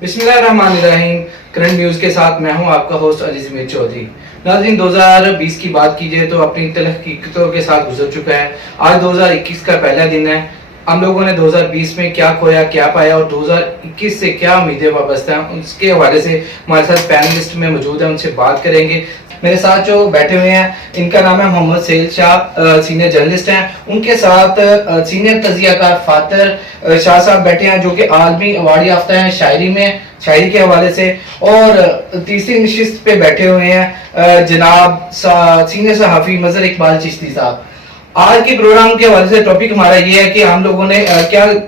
बिस्मिल्लाहिर्रहमानिर्रहीम। Current news के साथ मैं हूं आपका होस्ट अजीज मीर चौधरी। नाज़रीन, 2020 की बात की जाए तो अपनी तलखीकतों के साथ गुजर चुका है। आज 2021 का पहला दिन है। हम लोगों ने 2020 में क्या खोया, क्या पाया और 2021 से क्या उम्मीदें वाबस्ता हैं, उसके हवाले से हमारे साथ पैनलिस्ट में मौजूद है, उनसे बात करेंगे। मेरे साथ जो बैठे हुए हैं, इनका नाम है मोहम्मद सहील शाह, सीनियर जर्नलिस्ट हैं। उनके साथ सीनियर तजियाकार फातर शाह साहब बैठे हैं, जो कि आलमी अवार्ड याफ्ता हैं शायरी के हवाले से। और तीसरी नशिस्त पे बैठे हुए हैं जनाब सीनियर सहाफ़ी मज़हर इकबाल चिश्ती साहब। आज के प्रोग्राम के हवाले से टॉपिक हमारा ये है कि हम लोगों ने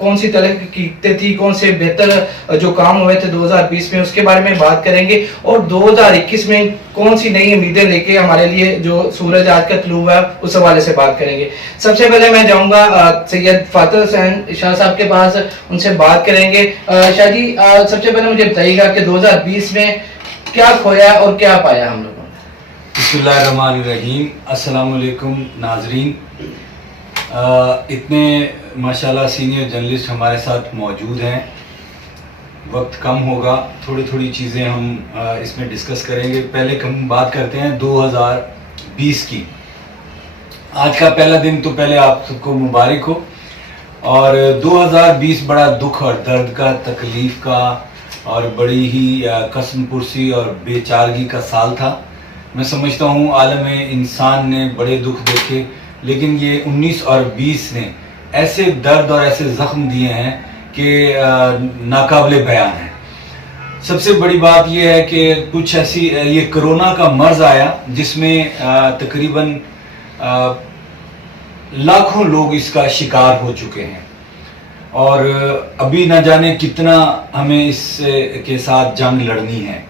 कौन सी तलखीकतें थी, कौन से बेहतर जो काम हुए थे 2020 में, उसके बारे में बात करेंगे। और 2021 में कौन सी नई उम्मीदें लेके हमारे लिए जो सूरज आज का तलू है, उस हवाले से बात करेंगे। सबसे पहले मैं जाऊंगा सैयद फातर हुसैन शाह साहब के पास, उनसे बात करेंगे। शाह जी, सबसे पहले मुझे बताइएगा कि 2020 में क्या खोया और क्या पाया हम लोगों ने। बिस्मिल्लाहिर्रहमानिर्रहीम। अस्सलाम वालेकुम नाजरीन। इतने माशाल्लाह सीनियर जर्नलिस्ट हमारे साथ मौजूद हैं। वक्त कम होगा, थोड़ी थोड़ी चीज़ें हम इसमें डिस्कस करेंगे। पहले हम बात करते हैं 2020 की। आज का पहला दिन तो पहले आप सबको मुबारक हो। और 2020 बड़ा दुख और दर्द का, तकलीफ़ का और बड़ी ही कसम पुरसी और बेचारगी का साल था। मैं समझता हूँ आलम इंसान ने बड़े दुख देखे, लेकिन ये 19 और 20 ने ऐसे दर्द और ऐसे ज़ख्म दिए हैं कि नाकाबिले बयान है। सबसे बड़ी बात यह है कि कुछ ऐसी ये कोरोना का मर्ज़ आया जिसमें तकरीबन लाखों लोग इसका शिकार हो चुके हैं। और अभी न जाने कितना हमें इसके साथ जंग लड़नी है।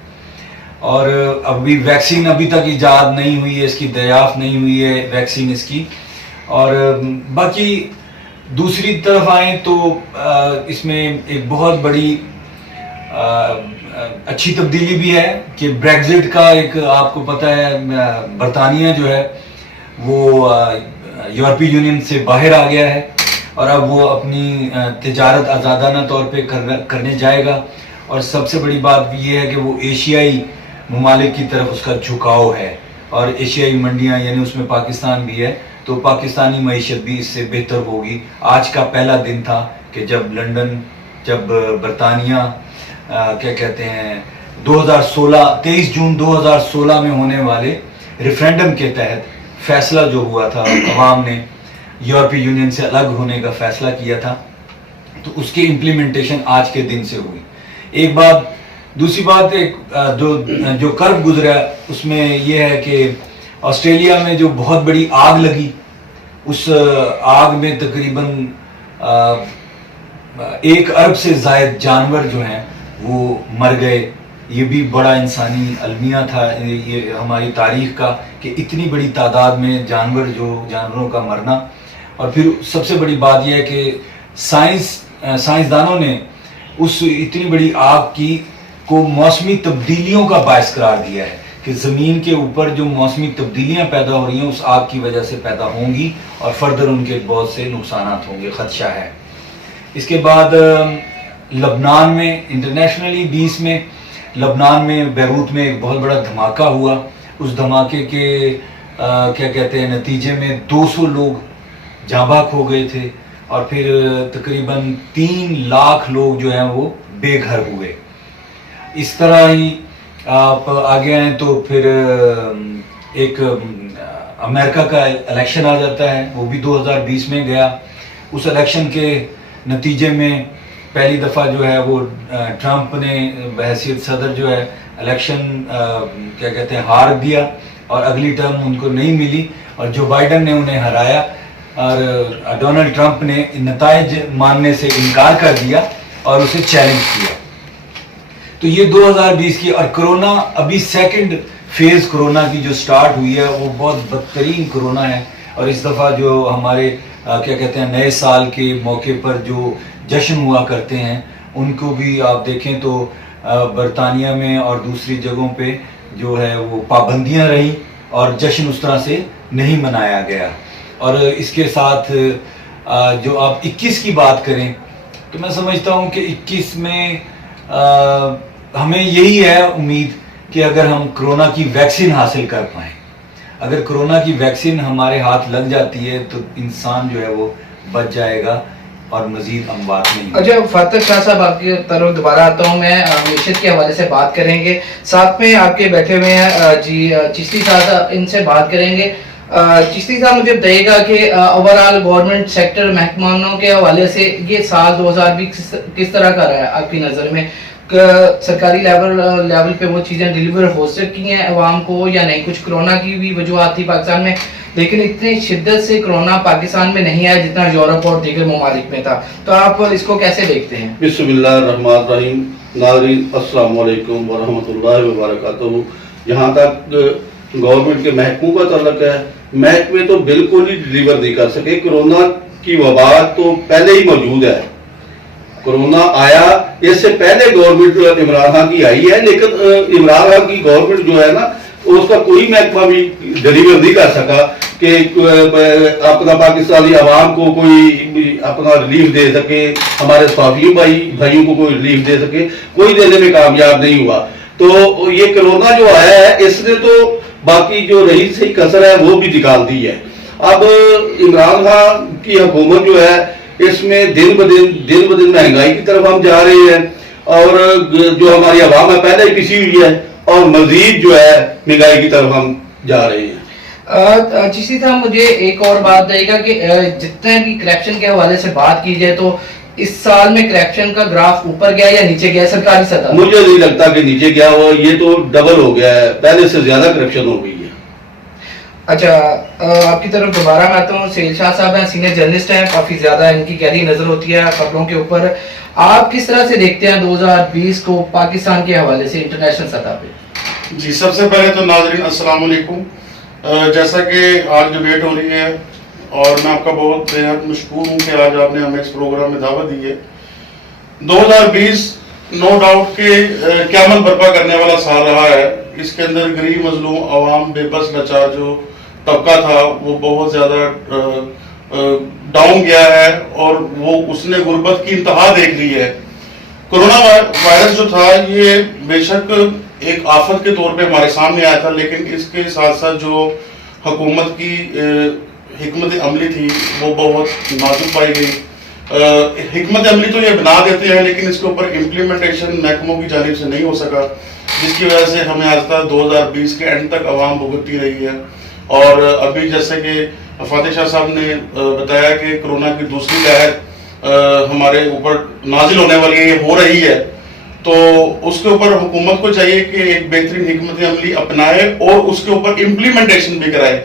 और अभी वैक्सीन अभी तक इजाद नहीं हुई है, इसकी दरियाफ्त नहीं हुई है वैक्सीन इसकी। और बाकी दूसरी तरफ आए तो इसमें एक बहुत बड़ी अच्छी तब्दीली भी है कि ब्रेग्जिट का एक, आपको पता है बरतानिया जो है वो यूरोपीय यूनियन से बाहर आ गया है और अब वो अपनी तिजारत आज़ादाना तौर पे करने जाएगा। और सबसे बड़ी बात ये है कि वो एशियाई ममालिक की तरफ उसका झुकाव है और एशियाई मंडियां यानी उसमें पाकिस्तान भी है, तो पाकिस्तानी मईशत भी इससे बेहतर होगी। आज का पहला दिन था कि जब बरतानिया क्या कहते हैं 23 जून 2016 में होने वाले रेफरेंडम के तहत फैसला जो हुआ था, अवाम ने यूरोपीय यूनियन से अलग होने का फैसला किया था, तो उसकी इम्प्लीमेंटेशन आज के दिन से हुई। एक बात। दूसरी बात, एक जो कर्ब गुजरा उसमें यह है कि ऑस्ट्रेलिया में जो बहुत बड़ी आग लगी, उस आग में तकरीबन 1 अरब से ज़ायद जानवर जो हैं वो मर गए। ये भी बड़ा इंसानी अलमिया था ये हमारी तारीख़ का कि इतनी बड़ी तादाद में जानवरों का मरना। और फिर सबसे बड़ी बात यह है कि साइंसदानों ने उस इतनी बड़ी आग को मौसमी तब्दीलियों का बायस करार दिया है कि ज़मीन के ऊपर जो मौसमी तब्दीलियां पैदा हो रही हैं उस आग की वजह से पैदा होंगी और फर्दर उनके बहुत से नुकसानात होंगे, ख़दशा है। इसके बाद लबनान में इंटरनेशनली 20 में लबनान में बैरूत में एक बहुत बड़ा धमाका हुआ। उस धमाके के क्या कहते हैं नतीजे में 200 लोग जाँबाक हो गए थे और फिर तकरीबन 3 लाख लोग जो हैं वो बेघर हुए। इस तरह ही आप आगे आए तो फिर एक अमेरिका का इलेक्शन आ जाता है, वो भी 2020 में गया। उस इलेक्शन के नतीजे में पहली दफ़ा जो है वो ट्रंप ने बहैसियत सदर जो है इलेक्शन क्या कहते हैं हार दिया और अगली टर्म उनको नहीं मिली और जो बाइडन ने उन्हें हराया और डोनाल्ड ट्रंप ने नताइज मानने से इनकार कर दिया और उसे चैलेंज किया। तो ये 2020 की। और कोरोना अभी सेकंड फेज़ कोरोना की जो स्टार्ट हुई है वो बहुत बदतरीन कोरोना है। और इस दफ़ा जो हमारे क्या कहते हैं नए साल के मौके पर जो जश्न हुआ करते हैं उनको भी आप देखें तो बरतानिया में और दूसरी जगहों पे जो है वो पाबंदियां रहीं और जश्न उस तरह से नहीं मनाया गया। और इसके साथ जो आप 21 की बात करें तो मैं समझता हूँ कि 21 में ہمیں یہی ہے امید کہ اگر ہم کرونا کی ویکسین حاصل کر پائیں، اگر کرونا کی ویکسین ہمارے ہاتھ لگ جاتی ہے تو انسان جو ہے وہ بچ جائے گا اور مزید اموات نہیں. اچھا فاتح شاہ صاحب، آپ کی طرف دوبارہ آتا ہوں میں. معیشت کے حوالے سے بات کریں گے، ساتھ میں آپ کے بیٹھے ہوئے ہیں جی چشتی صاحب، ان سے بات کریں گے. چشتی صاحب مجھے بتائیے گا کہ اوورآل گورنمنٹ سیکٹر محکموں کے حوالے سے یہ سال 2020 کس طرح کا رہا ہے آپ کی نظر میں؟ سرکاری لیول پہ وہ چیزیں ڈیلیور ہو سکی ہیں عوام کو یا نہیں؟ کچھ کرونا کی بھی وجوہات تھی پاکستان میں، لیکن اتنی شدت سے کرونا پاکستان میں نہیں آیا جتنا یورپ اور دیگر ممالک میں تھا. تو آپ اس کو کیسے دیکھتے ہیں؟ بسم اللہ الرحمن الرحیم. ناظرین السلام علیکم ورحمۃ اللہ وبرکاتہ. جہاں تک گورنمنٹ کے محکموں کا تعلق ہے، محکمے تو بالکل ہی ڈیلیور نہیں کر سکے. کرونا کی وبا تو پہلے ہی موجود ہے. کرونا آیا اس سے پہلے گورنمنٹ عمران خان کی آئی ہے، لیکن عمران خان کی گورنمنٹ جو ہے نا، اس کا کوئی محکمہ بھی ڈیلیور نہیں کر سکا کہ اپنا پاکستانی عوام کو کوئی اپنا ریلیف دے سکے، ہمارے صحافی بھائیوں کو کوئی ریلیف دے سکے. کوئی دینے میں کامیاب نہیں ہوا. تو یہ کرونا جو آیا ہے اس نے تو باقی جو رہی صحیح کسر ہے وہ بھی نکال دی ہے. اب عمران خان کی حکومت جو ہے اس میں دن بدن مہنگائی کی طرف ہم جا رہے ہیں، اور جو ہماری عوام ہے پہلے ہی پسی ہوئی ہے، اور مزید جو ہے مہنگائی کی طرف ہم جا رہے ہیں. چشتی صاحب مجھے ایک اور بات بتائیے گا کہ جتنے بھی کرپشن کے حوالے سے بات کی جائے تو اس سال میں کرپشن کا گراف اوپر گیا یا نیچے گیا سرکاری سطح؟ مجھے نہیں لگتا کہ نیچے گیا ہوا، یہ تو ڈبل ہو گیا ہے، پہلے سے زیادہ کرپشن ہو گئی ہے. اچھا آپ کی طرف دوبارہ میں آتا ہوں. سہیل شاہ صاحب ہیں، سینئر جرنلسٹ ہیں، کافی زیادہ ان کی گہری نظر ہوتی ہے خبروں کے اوپر. آپ کس طرح سے دیکھتے ہیں 2020 کو پاکستان کے حوالے سے انٹرنیشنل سطح پہ؟ جی سب سے پہلے تو ناظرین السلام علیکم. جیسا کہ آج ڈبیٹ ہو رہی ہے اور میں آپ کا بہت بے حد مشکور ہوں کہ آج آپ نے ہمیں اس پروگرام میں دعوت دی ہے. 2020 نو ڈاؤٹ کہ قیامت برپا کرنے والا سال رہا ہے. اس کے اندر غریب مظلوم عوام بے بس لاچار جو طبقہ تھا وہ بہت زیادہ ڈاؤن گیا ہے اور وہ اس نے غربت کی انتہا دیکھ لی ہے. کرونا وائرس جو تھا یہ بے شک ایک آفت کے طور پہ ہمارے سامنے آیا تھا، لیکن اس کے ساتھ ساتھ جو حکومت کی حکمت عملی تھی وہ بہت نازک پائی گئی. حکمت عملی تو یہ بنا دیتے ہیں لیکن اس کے اوپر امپلیمنٹیشن محکموں کی جانب سے نہیں ہو سکا، جس کی وجہ سے ہمیں آج تک 2020 کے اینڈ تک عوام بھگتتی رہی ہے. اور ابھی جیسے کہ فاتح شاہ صاحب نے بتایا کہ کرونا کی دوسری لہر ہمارے اوپر نازل ہونے والی ہے، یہ ہو رہی ہے، تو اس کے اوپر حکومت کو چاہیے کہ ایک بہترین حکمت عملی اپنائے اور اس کے اوپر امپلیمنٹیشن بھی کرائے.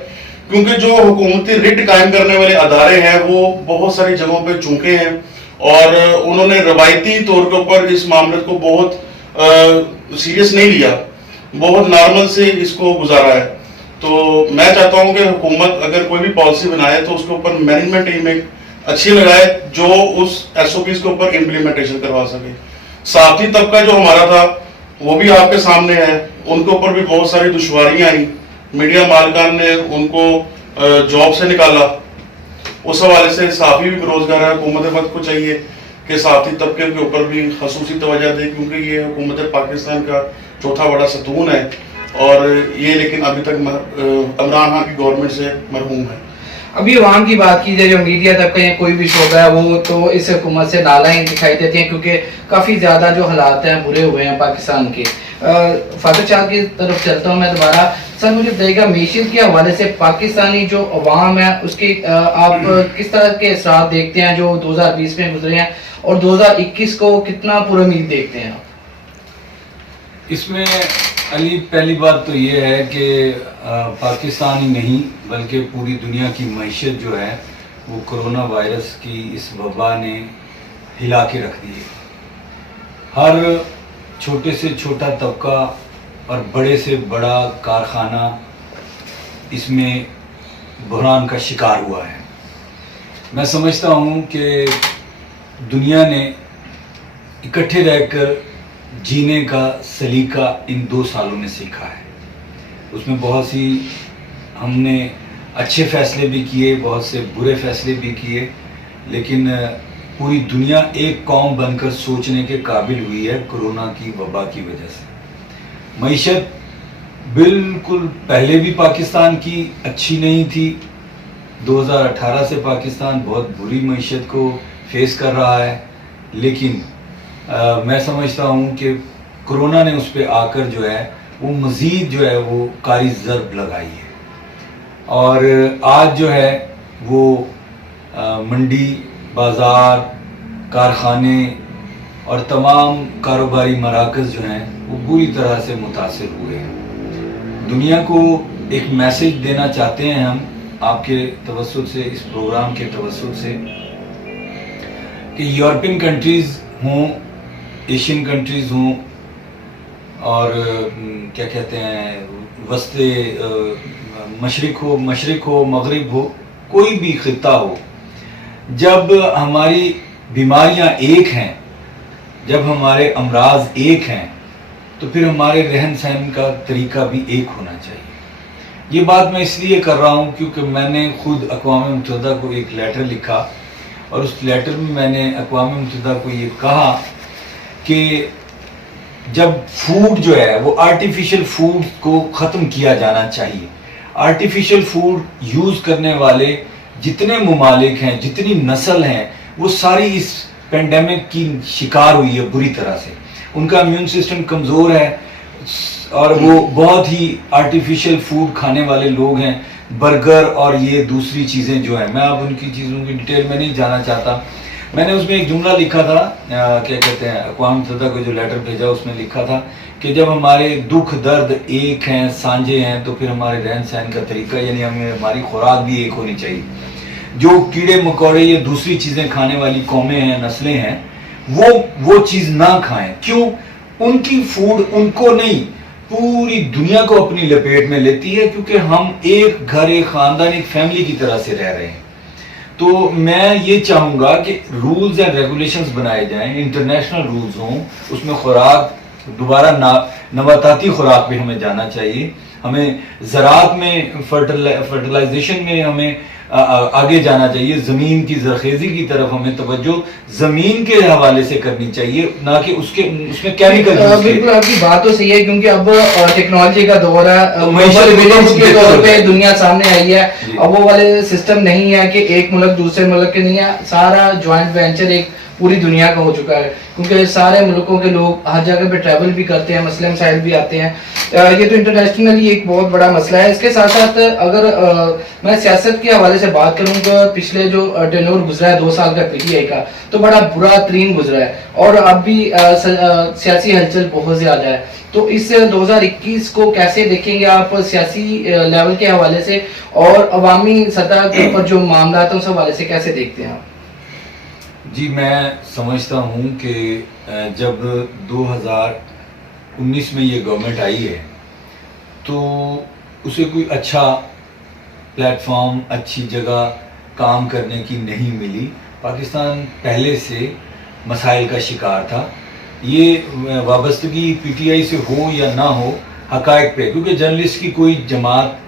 کیونکہ جو حکومتی رٹ قائم کرنے والے ادارے ہیں وہ بہت ساری جگہوں پہ چونکے ہیں اور انہوں نے روایتی طور کے اوپر اس معاملے کو بہت سیریس نہیں لیا، بہت نارمل سے اس کو گزارا ہے. تو میں چاہتا ہوں کہ حکومت اگر کوئی بھی پالیسی بنائے تو اس کے اوپر مینجمنٹ ٹیم ایک اچھی لگائے جو اس ایس او پیز کے اوپر امپلیمنٹیشن کروا سکے. صحافتی طبقہ جو ہمارا تھا وہ بھی آپ کے سامنے ہے، ان کے اوپر بھی بہت ساری دشواریاں آئیں. میڈیا مالکان نے ان کو جاب سے نکالا، اس حوالے سے صحافی بھی بے روزگار ہے. حکومت وقت کو چاہیے کہ صحافتی طبقے کے اوپر بھی خصوصی توجہ دے، کیونکہ یہ حکومت پاکستان کا چوتھا بڑا ستون ہے اور یہ لیکن ابھی تک عمران خان کی گورنمنٹ سے محروم ہے. ابھی عوام کی بات کی جائے، جو میڈیا طبقہ یا کوئی بھی شعبہ ہے وہ تو اس حکومت سے نالائیں دکھائی دیتی ہیں کیونکہ کافی زیادہ جو حالات ہیں برے ہوئے ہیں پاکستان کے. فاتح شاہ کی طرف چلتا ہوں میں دوبارہ. سر مجھے بتائیے گا معیشت کے حوالے سے پاکستانی جو عوام ہے اس کے آپ کس طرح کے اثرات دیکھتے ہیں جو 2020 میں گزرے ہیں اور 2021 کو کتنا پر امید دیکھتے ہیں آپ؟ اس میں علی پہلی بات تو یہ ہے کہ پاکستان ہی نہیں بلکہ پوری دنیا کی معیشت جو ہے وہ کرونا وائرس کی اس وبا نے ہلا کے رکھ دی ہے. ہر چھوٹے سے چھوٹا طبقہ اور بڑے سے بڑا کارخانہ اس میں بحران کا شکار ہوا ہے. میں سمجھتا ہوں کہ دنیا نے اکٹھے رہ کر جینے کا سلیقہ ان 2 سالوں میں سیکھا ہے. اس میں بہت سی ہم نے اچھے فیصلے بھی کیے، بہت سے برے فیصلے بھی کیے، لیکن पूरी दुनिया एक कौम बनकर सोचने के काबिल हुई है कोरोना की वबा की वजह से। मईशत बिल्कुल पहले भी पाकिस्तान की अच्छी नहीं थी, 2018 से पाकिस्तान बहुत बुरी मईशत को फेस कर रहा है, लेकिन मैं समझता हूँ कि कोरोना ने उस पर आकर जो है वो मज़ीद जो है वो कारी ज़रब लगाई है, और आज जो है वो मंडी, बाज़ार, कारखाने और तमाम कारोबारी मराकज़ जो हैं वो बुरी तरह से मुतासिर हुए हैं। दुनिया को एक मैसेज देना चाहते हैं हम आपके तवस्सुत से, इस प्रोग्राम के तवस्सुत से, कि यूरोपियन कंट्रीज़ हों, एशियन कंट्रीज़ हों, और क्या कहते हैं वस्ते मशरिक हो, मगरिब हो, कोई भी ख़ित्ता हो, जब हमारी बीमारियां एक हैं, जब हमारे अमराज एक हैं, तो फिर हमारे रहन सहन का तरीका भी एक होना चाहिए। ये बात मैं इसलिए कर रहा हूँ क्योंकि मैंने खुद अक़वाम मुत्तहिदा को एक लेटर लिखा, और उस लेटर में मैंने अक़वाम मुत्तहिदा को ये कहा कि जब फूड जो है वो आर्टिफिशियल फूड को ख़त्म किया जाना चाहिए। आर्टिफिशियल फूड यूज़ करने वाले जितने ममालिक हैं, जितनी नस्ल हैं, वो सारी इस पेंडेमिक की शिकार हुई है बुरी तरह से। उनका इम्यून सिस्टम कमज़ोर है और वो बहुत ही आर्टिफिशियल फूड खाने वाले लोग हैं, बर्गर और ये दूसरी चीज़ें जो हैं, मैं अब उनकी चीज़ों की डिटेल में नहीं जाना चाहता। मैंने उसमें एक जुमला लिखा था, क्या कहते हैं, अक़वाम मुत्तहिदा को जो लेटर भेजा उसमें लिखा था कि जब हमारे दुख दर्द एक हैं, सांझे हैं, तो फिर हमारे रहन सहन का तरीका, यानी हमारी खुराक भी एक होनी चाहिए। जो कीड़े मकोड़े या दूसरी चीज़ें खाने वाली कौमें हैं, नस्लें हैं, वो चीज़ ना खाएं। क्यों? उनकी फूड उनको नहीं, पूरी दुनिया को अपनी लपेट में लेती है, क्योंकि हम एक घर, एक ख़ानदान, एक फैमिली की तरह से रह रहे हैं। तो मैं ये चाहूँगा कि रूल्स एंड रेगुलेशंस बनाए जाएं, इंटरनेशनल रूल्स हों, उसमें खुराक दोबारा नबाताती खुराक पे हमें जाना चाहिए। हमें ज़राअत में, फर्टिलाइजेशन में हमें आगे जाना चाहिए। ज़मीन की ज़रखेज़ी की तरफ हमें तवज्जो ज़मीन के हवाले से करनी चाहिए, ना कि उसमें केमिकल। बिल्कुल आपकी बात तो सही है, क्योंकि अब टेक्नोलॉजी का दौर है, तो विलेज के तौर पे दुनिया सामने आई है। अब वो वाले सिस्टम नहीं है कि एक मुल्क दूसरे मुल्क के नहीं है, सारा ज्वाइंट वेंचर एक पूरी दुनिया का हो चुका है, क्योंकि सारे मुल्कों के लोग हर जगह पे ट्रैवल भी करते हैं, मसले मसाइल भी आते हैं। ये तो इंटरनेशनली एक बहुत बड़ा मसला है। इसके साथ साथ अगर मैं सियासत के हवाले से बात करूं तो पिछले जो टेन्योर गुजरा है 2 साल का पीटीआई का, तो बड़ा बुरा तरीन गुजरा है, और अब भी सियासी हलचल बहुत ज़्यादा है। तो इस 2021 को कैसे देखेंगे आप सियासी लेवल के हवाले से, और अवामी सतह के ऊपर जो मामला है उस हवाले से कैसे देखते हैं आप? जी, मैं समझता हूँ कि जब 2019 में ये गवर्नमेंट आई है तो उसे कोई अच्छा प्लेटफॉर्म, अच्छी जगह काम करने की नहीं मिली। पाकिस्तान पहले से मसाइल का शिकार था। ये वाबस्तगी पीटीआई से हो या ना हो, हकायक पे, क्योंकि जर्नलिस्ट की कोई जमात,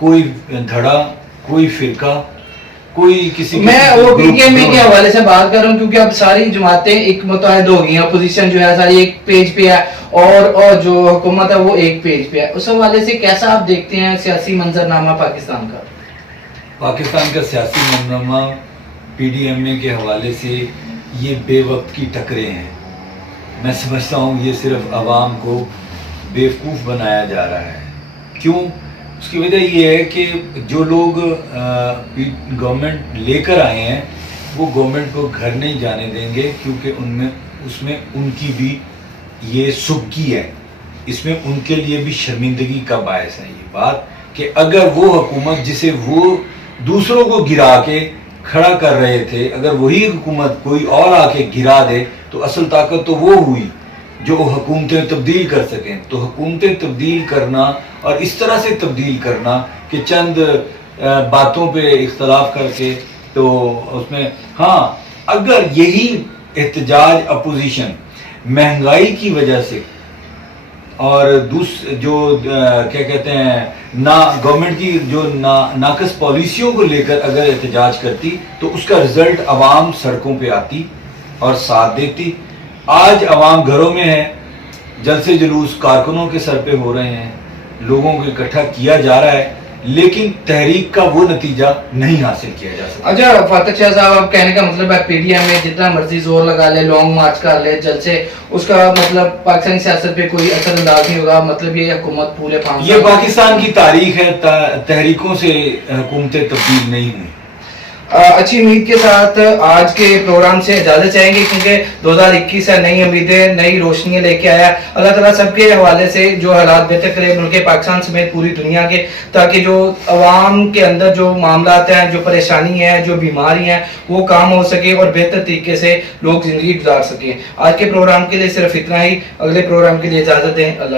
कोई धड़ा, कोई फ़िरका, कोई किसी मैं वो पीटीआई के हवाले से बात कर रहा हूँ, क्योंकि अब सारी जमातें एक मुतहद हो गई हैं, अपोजिशन जो है सारी एक पेज पे है, और जो हुकूमत है वो एक पेज पे है। उस हवाले से कैसा आप देखते हैं सियासी मंजरनामा पाकिस्तान का? पाकिस्तान का सियासी मंजरनामा पीडीएमए के हवाले से ये बेवक्त की टकरें हैं। मैं समझता हूँ ये सिर्फ आवाम को बेवकूफ़ बनाया जा रहा है। क्यों? उसकी वजह ये है कि जो लोग गवर्नमेंट लेकर आए हैं वो गवर्नमेंट को घर नहीं जाने देंगे, क्योंकि उसमें उनकी भी ये सुबकी है, इसमें उनके लिए भी शर्मिंदगी का बायस है ये बात कि अगर वो हुकूमत जिसे वो दूसरों को गिरा के खड़ा कर रहे थे, अगर वही हुकूमत कोई और आके गिरा दे तो असल ताकत तो वो हुई जो हुकूमतें तब्दील कर सकें। तो हुकूमतें तब्दील करना और इस तरह से तब्दील करना कि चंद बातों पे इख्तलाफ करके, तो उसमें हाँ, अगर यही एहतजाज अपोजिशन महंगाई की वजह से اور جو کیا کہتے ہیں گورنمنٹ کی جو ناقص پالیسیوں کو لے کر اگر احتجاج کرتی تو اس کا رزلٹ عوام سڑکوں پہ آتی اور ساتھ دیتی. آج عوام گھروں میں ہے, جلسے جلوس کارکنوں کے سر پہ ہو رہے ہیں, لوگوں کو اکٹھا کیا جا رہا ہے, لیکن تحریک کا وہ نتیجہ نہیں حاصل کیا جا سکتا. اچھا فاتح شاہ صاحب, آپ کہنے کا مطلب ہے پی ڈی ایم میں جتنا مرضی زور لگا لے, لانگ مارچ کر لے, جلسے, اس کا مطلب پاکستانی سیاست پہ کوئی اثر انداز نہیں ہوگا, مطلب یہ حکومت پورے یہ پاکستان کی تاریخ ہے, تحریکوں سے حکومتیں تبدیل نہیں ہوئی. اچھی امید کے ساتھ آج کے پروگرام سے اجازت چاہیں گے, کیونکہ 2021 ہے, نئی امیدیں, نئی روشنیاں لے کے آیا. اللہ تعالیٰ سب کے حوالے سے جو حالات بہتر کرے ملک پاکستان سمیت پوری دنیا کے, تاکہ جو عوام کے اندر جو معاملات ہیں, جو پریشانی ہے, جو بیماری ہیں, وہ کام ہو سکے اور بہتر طریقے سے لوگ زندگی گزار سکیں. آج کے پروگرام کے لیے صرف اتنا ہی. اگلے پروگرام کے لیے اجازت دیں. اللہ